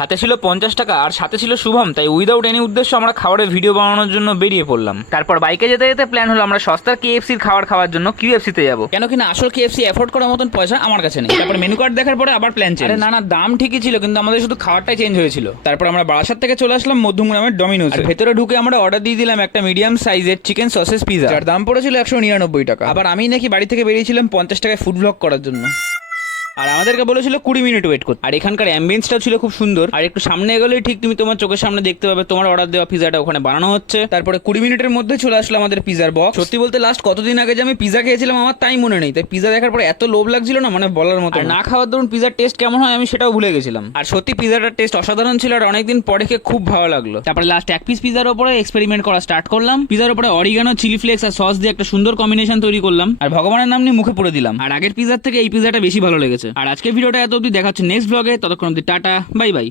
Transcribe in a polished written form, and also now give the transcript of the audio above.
হাতে ছিল 50 টাকা আর সাথে ছিল শুভম, তাই উইদাউট এনি উদ্দেশ্য আমরা খাবারের ভিডিও বানানোর জন্য বেরিয়ে পড়লাম। তারপর বাইকে যেতে যেতে প্ল্যান হলো আমরা সস্তার কেএফসির খাবার খাওয়ার জন্য কিউএফসিতে যাবো, কেন কিনা আসল কেএফসি এফোর্ড করার মতন পয়সা আমার কাছে নেই। তারপর মেনু কার্ড দেখার পরে আবার প্ল্যান চেঞ্জ। না দাম ঠিকই ছিল, কিন্তু আমাদের শুধু খাবারটাই চেঞ্জ হয়েছিল। তারপর আমরা বারাসাত থেকে চলে আসলাম মধ্যমগ্রামের ডমিনোজ। ভেতরে ঢুকে আমরা অর্ডার দিয়ে দিলাম একটা মিডিয়াম সাইজের চিকেন সসেজ পিজা, যার দাম পড়েছিল 199 টাকা। আবার আমি নাকি বাড়ি থেকে বেরিয়েছিলাম 50 টাকায় ফুড ব্লগ করার জন্য, আর আমাদেরকে বলেছিল 20 মিনিট ওয়েট করতে। আর এখানকার অ্যাম্বিয়েন্সটাও ছিল খুব সুন্দর, আর একটু সামনে এগোলেই ঠিক তুমি তোমার চোখের সামনে দেখতে পাবে তোমার অর্ডার দেওয়া পিজাটা ওখানে বানানো হচ্ছে। তারপরে 20 মিনিটের মধ্যে চলে আসলো আমাদের পিজার বক্স। সত্যি বলতে লাস্ট কতদিন আগে যে আমি পিজা খেয়েছিলাম আমার তাই মনে নেই, তাই পিজা দেখার পরে এত লোভ লাগছিল না, মানে বলার মতো না। খাওয়ার দরুন পিজার টেস্ট কেমন হয় আমি সেটাও ভুলে গেছিলাম। আর সত্যি পিজাটার টেস্ট অসাধারণ ছিল, আর অনেকদিন পরে খেয়ে খুব ভালো লাগলো। তারপরে লাস্ট এক পিস পিজার উপরে এক্সপেরিমেন্ট করা স্টার্ট করলাম। পিজার উপরে অরিগানো, চিলি ফ্লেক্স আর সস দিয়ে একটা সুন্দর কম্বিনেশন তৈরি করলাম, আর ভগবানের নাম নিয়ে মুখে পুরে দিলাম। আর আগের পিজার থেকে এই পিজাটা বেশি ভালো লেগেছে। আর আজকের ভিডিওটা এত অবধি, দেখা হচ্ছে নেক্সট ব্লগে। ততক্ষণ অবধি টাটা, বাই বাই।